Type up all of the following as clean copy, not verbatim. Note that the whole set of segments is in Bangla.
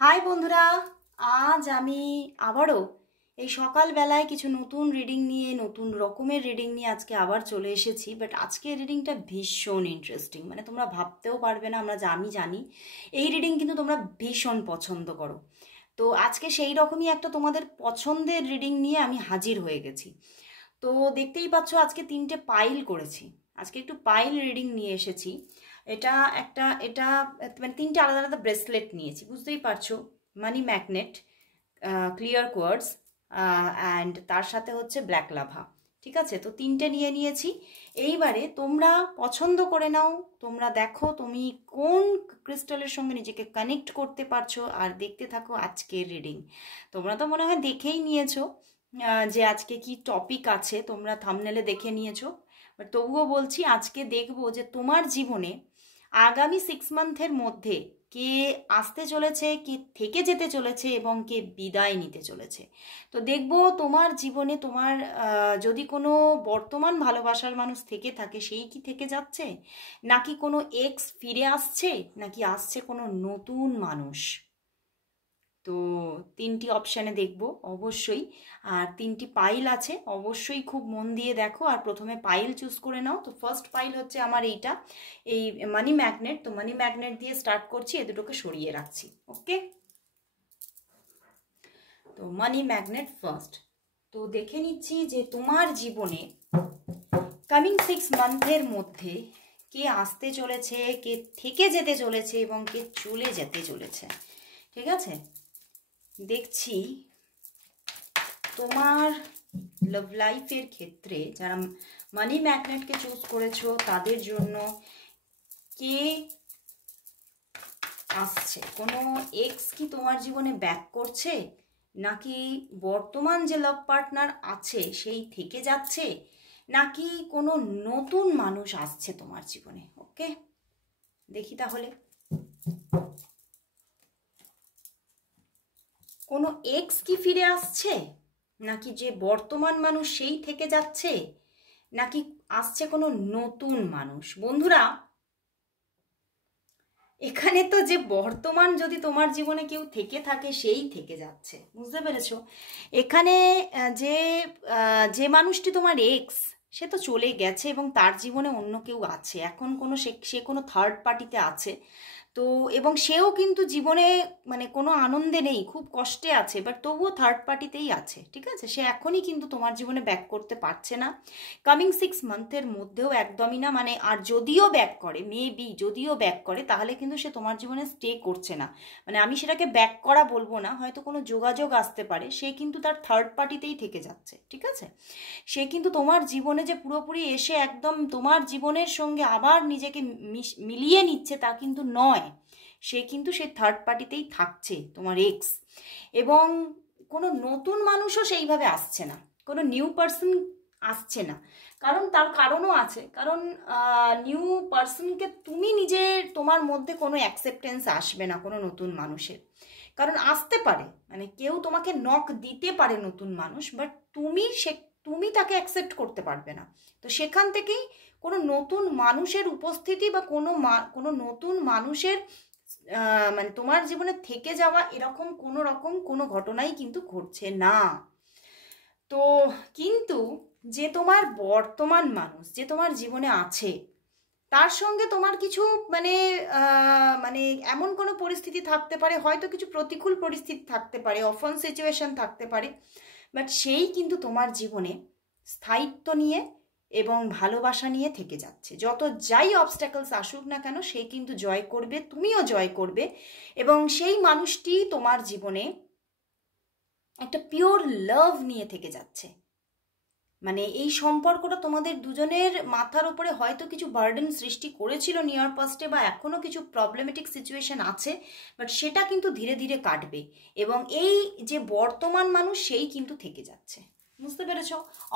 হাই বন্ধুরা, আজ আমি আবারও এই সকালবেলায় কিছু নতুন রিডিং নিয়ে নতুন রকমের রিডিং নিয়ে আজকে আবার চলে এসেছি। বাট আজকের রিডিংটা ভীষণ ইন্টারেস্টিং, মানে তোমরা ভাবতেও পারবে না। আমি জানি এই রিডিং কিন্তু তোমরা ভীষণ পছন্দ করো। তো আজকে সেই রকমই একটা তোমাদের পছন্দের রিডিং নিয়ে আমি হাজির হয়ে গেছি। তো দেখতেই পাচ্ছ আজকে 3টে পাইল করেছি। আজকে একটু পাইল রিডিং নিয়ে এসেছি। এটা মানে 3টে আলাদা আলাদা ব্রেসলেট নিয়েছি, বুঝতেই পারছো। Money magnet, clear quartz, and তার সাথে হচ্ছে ব্ল্যাক লাভা। ঠিক আছে, তো 3টে নিয়ে নিয়েছি। এইবারে তোমরা পছন্দ করে নাও, তোমরা দেখো তুমি কোন ক্রিস্টালের সঙ্গে নিজেকে কানেক্ট করতে পারছো, আর দেখতে থাকো আজকের রিডিং। তোমরা তো মনে হয় দেখেই নিয়েছো যে আজকে কি টপিক আছে, তোমরা থাম্বনেলে দেখে নিয়েছো। বাট তবুও বলছি, আজকে দেখবো যে তোমার জীবনে আগামী 6 মান্থের মধ্যে কে আসতে চলেছে, কে থেকে যেতে চলেছে এবং কে বিদায় নিতে চলেছে। তো দেখবো তোমার জীবনে তোমার যদি কোনো বর্তমান ভালোবাসার মানুষ থেকে থাকে, সেই কি থেকে যাচ্ছে, নাকি কোনো এক্স ফিরে আসছে, নাকি আসছে কোনো নতুন মানুষ। তো 3টি অপশানে দেখব অবশ্যই। আর 3টি পাইল আছে, অবশ্যই খুব মন দিয়ে দেখো। আর প্রথমে পাইল চুজ করে নাও। তো ফার্স্ট পাইল হচ্ছে আমার এইটা, এই মানি ম্যাগনেট। তো মানি ম্যাগনেট দিয়ে স্টার্ট করছি, এ দুটোকে সরিয়ে রাখছি। ওকে, তো মানি ম্যাগনেট ফার্স্ট। তো দেখে নিচ্ছি যে তোমার জীবনে কামিং 6 মান্থের মধ্যে কে আসতে চলেছে, কে থেকে যেতে চলেছে এবং কে চলে যেতে চলেছে। ঠিক আছে, দেখছি তোমার লাভ লাইফের ক্ষেত্রে যারা মানি ম্যাগনেটকে চুজ করেছো তাদের জন্য কে আসছে। কোনো এক্স কি তোমার জীবনে ব্যাক করছে, নাকি বর্তমান যে লাভ পার্টনার আছে সেই থেকে যাচ্ছে, নাকি কোনো নতুন মানুষ আসছে তোমার জীবনে। ওকে, দেখি তাহলে। কোনো এক্স কি ফিরে আসছে, নাকি যে বর্তমান মানুষ সেই থেকে যাচ্ছে, নাকি আসছে কোনো নতুন মানুষ। বন্ধুরা, এখানে তো যে বর্তমান যদি তোমার জীবনে কেউ থেকে থাকে সেই থেকে যাচ্ছে, বুঝতে পেরেছো। এখানে যে যে মানুষটি তোমার এক্স, সে তো চলে গেছে এবং তার জীবনে অন্য কেউ আছে। এখন কোনো সে কোনো থার্ড পার্টিতে আছে। তো এবং সেও কিন্তু জীবনে মানে কোনো আনন্দে নেই, খুব কষ্টে আছে, বাট তবুও থার্ড পার্টিতেই আছে। ঠিক আছে, সে এখনই কিন্তু তোমার জীবনে ব্যাক করতে পারছে না। কামিং 6 মান্থের মধ্যেও একদমই না। মানে আর যদিও ব্যাক করে, মেবি যদিও ব্যাক করে, তাহলে কিন্তু সে তোমার জীবনে স্টে করছে না। মানে আমি সেটাকে ব্যাক করা বলবো না, হয়তো কোনো যোগাযোগ আসতে পারে, সে কিন্তু তার থার্ড পার্টিতেই থেকে যাচ্ছে। ঠিক আছে, সে কিন্তু তোমার জীবনে যে পুরোপুরি এসে একদম তোমার জীবনের সঙ্গে আবার নিজেকে মিলিয়ে নিচ্ছে তা কিন্তু নয়। সে কিন্তু সে থার্ড পার্টিতেই থাকছে, তোমার এক্স। এবং কোনো নতুন মানুষও সেইভাবে আসছে না, কোনো নিউ পার্সন আসছে না। কারণ তার কারণও আছে, কারণ নিউ পার্সনকে তুমি নিজে, তোমার মধ্যে কোনো অ্যাকসেপ্টেন্স আসবে না কোনো নতুন মানুষের। কারণ আসতে পারে, মানে কেউ তোমাকে নক দিতে পারে নতুন মানুষ, বাট তুমি তাকে অ্যাকসেপ্ট করতে পারবে না। তো সেখান থেকেই কোনো নতুন মানুষের উপস্থিতি বা কোনো নতুন মানুষের মানে তোমার জীবনে থেকে যাওয়া, এরকম কোনো ঘটনাই কিন্তু ঘটছে না। তো কিন্তু যে তোমার বর্তমান মানুষ যে তোমার জীবনে আছে, তার সঙ্গে তোমার কিছু মানে মানে এমন কোনো পরিস্থিতি থাকতে পারে, হয়তো কিছু প্রতিকূল পরিস্থিতি থাকতে পারে, অফেন সিচুয়েশন থাকতে পারে, বাট সেই কিন্তু তোমার জীবনে স্থায়িত্ব নিয়ে এবং ভালোবাসা নিয়ে থেকে যাচ্ছে। যত যাই অবস্ট্যাকলস আসুক না কেন, সে কিন্তু জয় করবে, তুমিও জয় করবে। এবং সেই মানুষটি তোমার জীবনে একটা পিওর লাভ নিয়ে থেকে যাচ্ছে। মানে এই সম্পর্কটা তোমাদের দুজনের মাথার উপরে হয়তো কিছু বার্ডেন সৃষ্টি করেছিল নিয়ার পাস্টে, বা এখনও কিছু প্রবলেমেটিক সিচুয়েশন আছে, বাট সেটা কিন্তু ধীরে ধীরে কাটবে। এবং এই যে বর্তমান মানুষ, সেই কিন্তু থেকে যাচ্ছে। বুঝতে পেরেছ,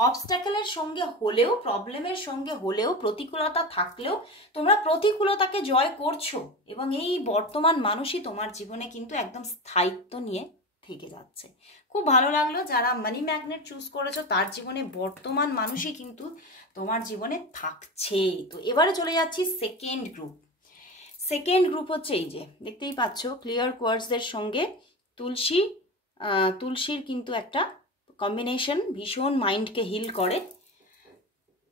অবস্ট্যাকেলের সঙ্গে হলেও, প্রবলেমের সঙ্গে হলেও, প্রতিকূলতা থাকলেও তোমরা প্রতিকূলতাকে জয় করছো। এবং এই বর্তমান মানুষই তোমার জীবনে কিন্তু একদম স্থায়িত্ব নিয়ে থেকে যাচ্ছে। খুব ভালো লাগলো, যারা মানি ম্যাগনেট চুজ করেছো তার জীবনে বর্তমান মানুষই কিন্তু তোমার জীবনে থাকছে। তো এবারে চলে যাচ্ছি সেকেন্ড গ্রুপ। সেকেন্ড গ্রুপ হচ্ছে এই যে দেখতেই পাচ্ছ, ক্লিয়ার কোয়ার্টজের সঙ্গে তুলসীর কিন্তু একটা কম্বিনেশন ভীষণ মাইন্ডকে হিল করে।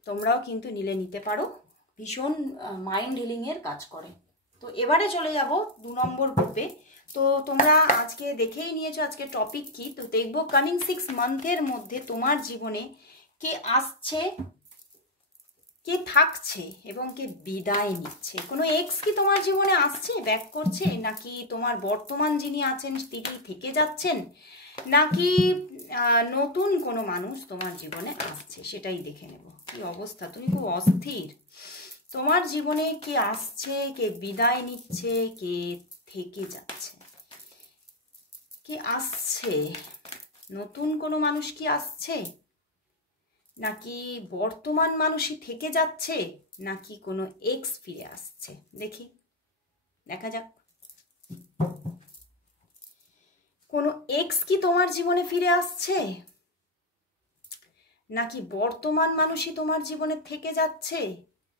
তোমরাও কিন্তু নিতে পারো, ভীষণ মাইন্ড হিলিংয়ের কাজ করে। তো এবারে চলে যাব 2 নম্বর গ্রুপে। তো তোমরা আজকে দেখেই নিয়েছো আজকে টপিক কি। তো দেখবো কামিং 6 মান্থের মধ্যে তোমার জীবনে কে আসছে, কে থাকছে এবং কে বিদায় নিচ্ছে। কোনো এক্স কি তোমার জীবনে আসছে, ব্যাক করছে, নাকি তোমার বর্তমান যিনি আছেন তিনি থেকে যাচ্ছেন, নাকি নতুন কোনো মানুষ তোমার জীবনে আসছে, সেটাই দেখে নেব। কি অবস্থা, তুমি খুব অস্থির। তোমার জীবনে কে আসছে, কে বিদায় নিচ্ছে, কে থেকে যাচ্ছে, কে আসছে, নতুন কোনো মানুষ কি আসছে, নাকি বর্তমান মানুষই থেকে যাচ্ছে, নাকি কোনো এক্স ফিরে আসছে। দেখা যাক। কোনো এক্স কি তোমার জীবনে ফিরে আসছে, নাকি বর্তমান মানুষই তোমার জীবনে থেকে যাচ্ছে,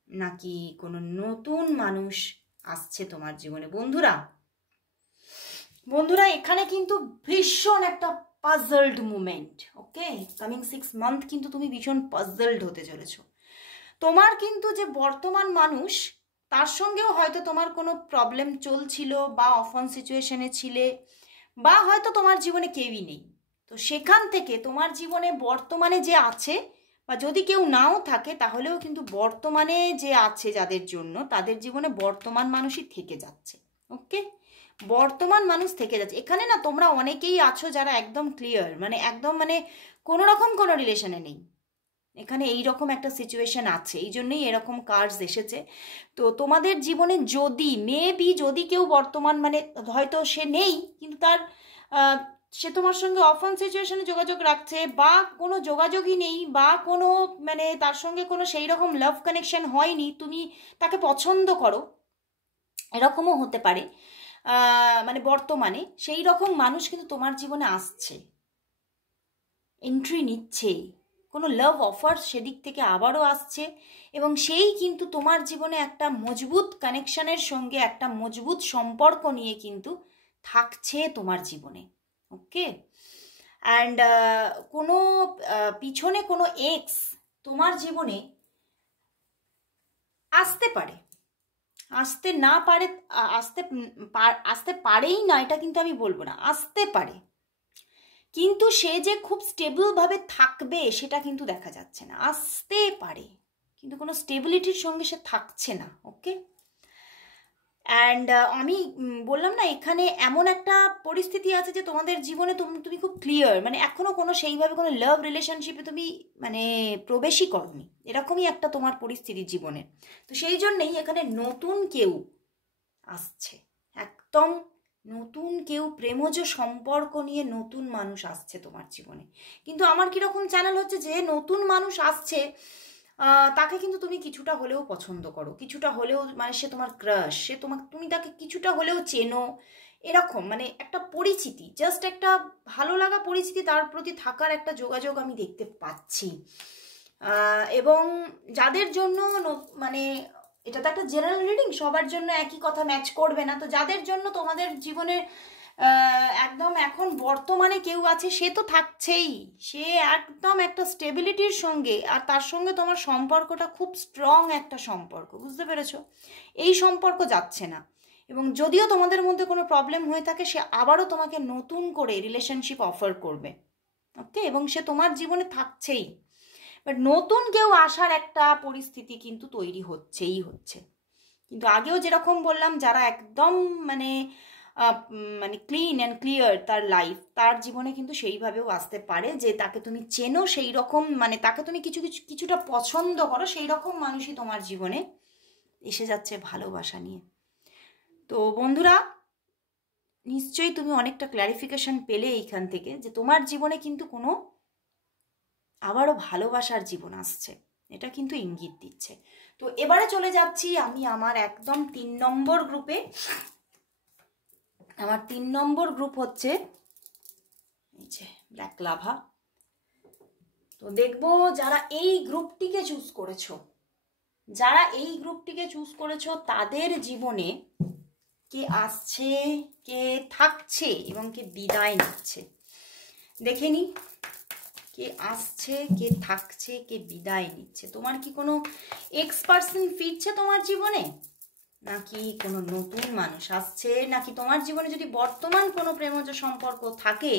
নাকি কোনো নতুন মানুষ আসছে তোমার জীবনে। বন্ধুরা এখানে কিন্তু ভীষণ একটা পাজলড মুমেন্ট। ওকে, কামিং 6 মান্থ কিন্তু তুমি ভীষণ পাজলড হতে চলেছ। তোমার কিন্তু যে বর্তমান মানুষ, তার সঙ্গেও হয়তো তোমার কোনো প্রবলেম চলছিল, বা অফন সিচুয়েশনে ছিলে, বা হয়তো তোমার জীবনে কেউই নেই। তো সেখান থেকে তোমার জীবনে বর্তমানে যে আছে, বা যদি কেউ নাও থাকে তাহলেও কিন্তু বর্তমানে যে আছে যাদের জন্য, তাদের জীবনে বর্তমান মানুষই থেকে যাচ্ছে। ওকে, বর্তমান মানুষ থেকে যাচ্ছে। এখানে না তোমরা অনেকেই আছো যারা একদম ক্লিয়ার, মানে একদম মানে কোনো রকম কোনো রিলেশনে নেই। এখানে এইরকম একটা সিচুয়েশন আছে, এই জন্যই এরকম কার্ডস এসেছে। তো তোমাদের জীবনে যদি কেউ বর্তমান মানে হয়তো সে নেই, কিন্তু সে তোমার সঙ্গে অফন সিচুয়েশনে যোগাযোগ রাখছে, বা কোনো যোগাযোগই নেই, বা কোনো মানে তার সঙ্গে কোনো সেই রকম লাভ কানেকশন হয়নি, তুমি তাকে পছন্দ করো, এরকমও হতে পারে। মানে বর্তমানে সেই রকম মানুষ কিন্তু তোমার জীবনে আসছে, এন্ট্রি নিচ্ছে, কোনো লাভ অফার সেদিক থেকে আবারও আসছে, এবং সেই কিন্তু তোমার জীবনে একটা মজবুত কানেকশনের সঙ্গে একটা মজবুত সম্পর্ক নিয়ে কিন্তু থাকছে তোমার জীবনে। ওকে, অ্যান্ড কোনো পিছনে কোনো এক্স তোমার জীবনে আসতে পারে, আসতে পারেই না, এটা কিন্তু আমি বলবো না, আসতে পারে, কিন্তু সে যে খুব স্টেবলভাবে থাকবে সেটা কিন্তু দেখা যাচ্ছে না। আসতে পারে কিন্তু কোনো স্টেবিলিটির সঙ্গে সে থাকছে না। ওকে, অ্যান্ড আমি বললাম না, এখানে এমন একটা পরিস্থিতি আছে যে তোমাদের জীবনে তুমি খুব ক্লিয়ার, মানে এখনো কোনো সেইভাবে কোনো লাভ রিলেশনশিপে তুমি মানে প্রবেশই করনি, এরকমই একটা তোমার পরিস্থিতি জীবনে। তো সেই জন্যেই এখানে নতুন কেউ আসছে, একদম নতুন কেউ, প্রেমজ সম্পর্ক নিয়ে নতুন মানুষ আসছে তোমার জীবনে। কিন্তু আমার কিরকম চ্যানেল হচ্ছে যে নতুন মানুষ আসছে, তাকে কিন্তু তুমি কিছুটা হলেও পছন্দ করো, কিছুটা হলেও মানে সে তোমার ক্রাশ, তুমি তাকে কিছুটা হলেও চেনো, এরকম মানে একটা পরিচিতি, জাস্ট একটা ভালো লাগা পরিচিতি তার প্রতি থাকার একটা যোগাযোগ আমি দেখতে পাচ্ছি। এবং যাদের জন্য মানে এটা তো একটা জেনারেল রিডিং, সবার জন্য একই কথা ম্যাচ করবে না। তো যাদের জন্য তোমাদের জীবনে একদম এখন বর্তমানে কেউ আছে, সে তো থাকছেই, সে একদম একটা স্টেবিলিটির সঙ্গে, আর তার সঙ্গে তোমার সম্পর্কটা খুব স্ট্রং একটা সম্পর্ক, বুঝতে পেরেছো? এই সম্পর্ক যাচ্ছে না, এবং যদিও তোমাদের মধ্যে কোনো প্রবলেম হয়ে থাকে, সে আবারও তোমাকে নতুন করে রিলেশনশিপ অফার করবে। ওকে, এবং সে তোমার জীবনে থাকছেই, বাট নতুন কেউ আসার একটা পরিস্থিতি কিন্তু তৈরি হচ্ছে। কিন্তু আগেও যেরকম বললাম, যারা একদম মানে ক্লিন অ্যান্ড ক্লিয়ার তার লাইফ, তার জীবনে কিন্তু সেইভাবেও আসতে পারে যে তাকে তুমি চেনো, সেই রকম মানে তাকে তুমি কিছুটা পছন্দ করো, সেই রকম মানুষই তোমার জীবনে এসে যাচ্ছে ভালোবাসা নিয়ে। তো বন্ধুরা, নিশ্চয়ই তুমি অনেকটা ক্ল্যারিফিকেশন পেলে এইখান থেকে, যে তোমার জীবনে কিন্তু কোনো আবারও ভালোবাসার জীবন আসছে, এটা কিন্তু ইঙ্গিত দিচ্ছে। তো এবারে চলে যাচ্ছি আমি আমার একদম 3 নম্বর গ্রুপে। আমার 3 নম্বর গ্রুপ হচ্ছে এই যে ব্ল্যাক লাভা। তো দেখবো যারা এই গ্রুপটিকে চুজ করেছো, যারা এই গ্রুপটিকে চুজ করেছো তাদের জীবনে কে আসছে, কে থাকছে এবং কে বিদায় নিচ্ছে। দেখে নি কে আসছে, কে থাকছে, কে বিদায় নিচ্ছে। তোমার কি কোনো এক্স পার্সন ফিরছে তোমার জীবনে, নাকি কোনো নতুন মানুষ আসছে, নাকি তোমার জীবনে যদি বর্তমান কোনো প্রেমজ সম্পর্ক থাকে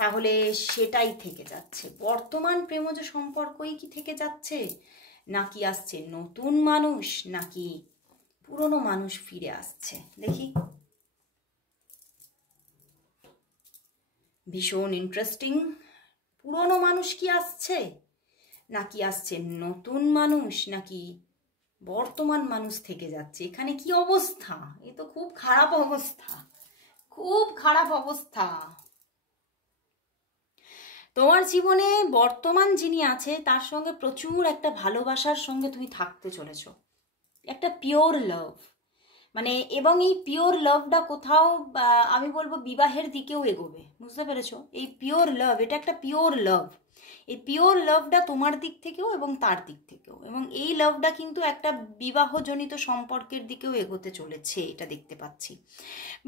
তাহলে সেটাই থেকে যাচ্ছে? বর্তমান প্রেমজ সম্পর্কই কি থেকে যাচ্ছে, নাকি আসছে নতুন মানুষ, নাকি পুরনো মানুষ ফিরে আসছে? দেখি, ভীষণ ইন্টারেস্টিং। পুরনো মানুষ কি আসছে, নাকি আসছে নতুন মানুষ, নাকি বর্তমান মানুষ থেকে যাচ্ছে? এখানে কি অবস্থা? এ তো খুব খারাপ অবস্থা, খুব খারাপ অবস্থা। তোমার জীবনে বর্তমান যিনি আছে তার সঙ্গে প্রচুর একটা ভালোবাসার সঙ্গে তুমি থাকতে চলেছ, একটা পিওর লাভ, মানে এবং এই পিওর লাভটা কোথাও আমি বলবো বিবাহের দিকেও এগোবে। বুঝতে পেরেছো? এই পিওর লাভ, এটা একটা পিওর লাভ। এই পিওর লাভটা তোমার দিক থেকেও এবং তার দিক থেকেও, এবং এই লাভটা কিন্তু একটা বিবাহজনিত সম্পর্কের দিকেও এগোতে চলেছে, এটা দেখতে পাচ্ছি।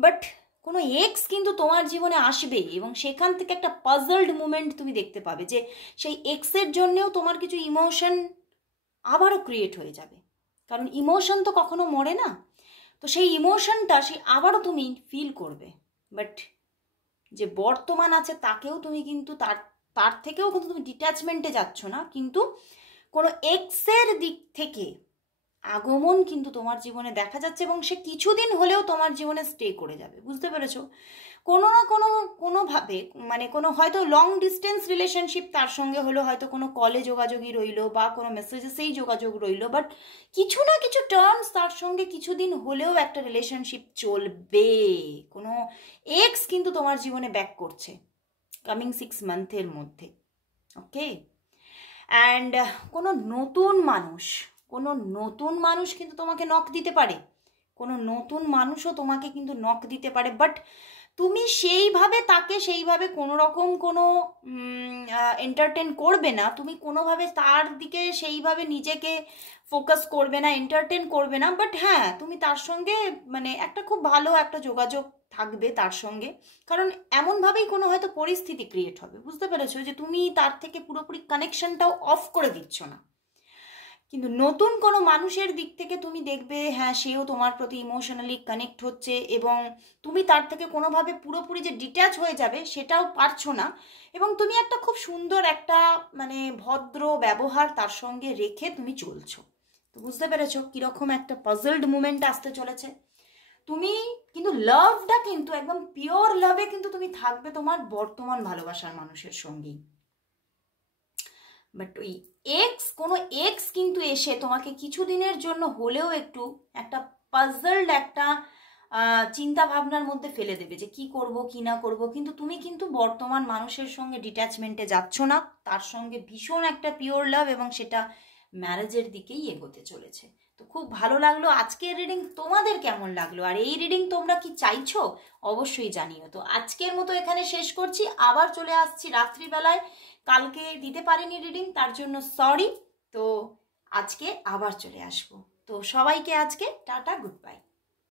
বাট কোনো এক্স কিন্তু তোমার জীবনে আসবে এবং সেখান থেকে একটা পাজলড মুমেন্ট তুমি দেখতে পাবে, যে সেই এক্সের জন্যেও তোমার কিছু ইমোশন আবারও ক্রিয়েট হয়ে যাবে, কারণ ইমোশন তো কখনো মরে না। তো সেই ইমোশনটা সেই আবারও তুমি ফিল করবে। বাট যে বর্তমান আছে তাকেও তুমি কিন্তু তার থেকেও কিন্তু তুমি ডিট্যাচমেন্টে যাচ্ছ না, কিন্তু কোনো এক্সের দিক থেকে আগমন কিন্তু তোমার জীবনে দেখা যাচ্ছে, এবং সে কিছুদিন হলেও তোমার জীবনে স্টে করে যাবে। বুঝতে পেরেছো? কোনো না কোনোভাবে, মানে কোনো হয়তো লং ডিস্টেন্স রিলেশনশিপ তার সঙ্গে হলো, হয়তো কোনো কলে যোগাযোগই রইলো বা কোনো মেসেজেসেই যোগাযোগ রইলো, বাট কিছু না কিছু টার্মস তার সঙ্গে কিছুদিন হলেও একটা রিলেশনশিপ চলবে। কোনো এক্স কিন্তু তোমার জীবনে ব্যাক করছে কামিং 6 মান্থের মধ্যে। ওকে, অ্যান্ড কোনো নতুন মানুষ কিন্তু তোমাকে নক দিতে পারে, কোনো নতুন মানুষও তোমাকে কিন্তু নক দিতে পারে। বাট তুমি সেইভাবে কোনো রকম কোনো এন্টারটেন করবে না, তুমি কোনোভাবে তার দিকে সেইভাবে নিজেকে ফোকাস করবে না, এন্টারটেন করবে না। বাট হ্যাঁ, তুমি তার সঙ্গে মানে একটা খুব ভালো একটা যোগাযোগ থাকবে তার সঙ্গে, কারণ এমনভাবেই কোনো হয়তো পরিস্থিতি ক্রিয়েট হবে। বুঝতে পেরেছো? যে তুমি তার থেকে পুরোপুরি কানেকশনটাও অফ করে দিচ্ছ না, কিন্তু নতুন কোনো মানুষের দিক থেকে তুমি দেখবে হ্যাঁ সেও তোমার প্রতি ইমোশনালি কানেক্ট হচ্ছে, এবং তুমি তার থেকে কোনোভাবে পুরোপুরি যে ডিট্যাচ হয়ে যাবে সেটাও পারছো না, এবং তুমি একটা খুব সুন্দর একটা মানে ভদ্র ব্যবহার তার সঙ্গে রেখে তুমি চলছো। তো বুঝতে পেরেছো কীরকম একটা পাজলড মুমেন্ট আসতে চলেছে? তুমি কিন্তু লাভটা কিন্তু একদম পিওর লাভে কিন্তু তুমি থাকবে তোমার বর্তমান ভালোবাসার মানুষের সঙ্গেই। বাট ওই কোনো এক্স কিন্তু এসে তোমাকে কিছুদিনের জন্য হলেও একটু একটা পাজলড একটা চিন্তা ভাবনার মধ্যে ফেলে দেবে, যে কি করব কি না করব, কিন্তু তুমি কিন্তু বর্তমান মানুষের সঙ্গে ডিট্যাচমেন্টে যাচ্ছ না, তার সঙ্গে ভীষণ একটা পিওর লাভ, এবং সেটা ম্যারেজের দিকেই এগোতে চলেছে। তো খুব ভালো লাগলো আজকের রিডিং। তোমাদের কেমন লাগলো, আর এই রিডিং তোমরা কি চাইছো অবশ্যই জানিও। তো আজকের মতো এখানে শেষ করছি, আবার চলে আসছি রাত্রিবেলায়। কালকে দিতে পারিনি রিডিং, তার জন্য সরি। তো আজকে আবার চলে আসবো। তো সবাইকে আজকে টাটা, গুড বাই।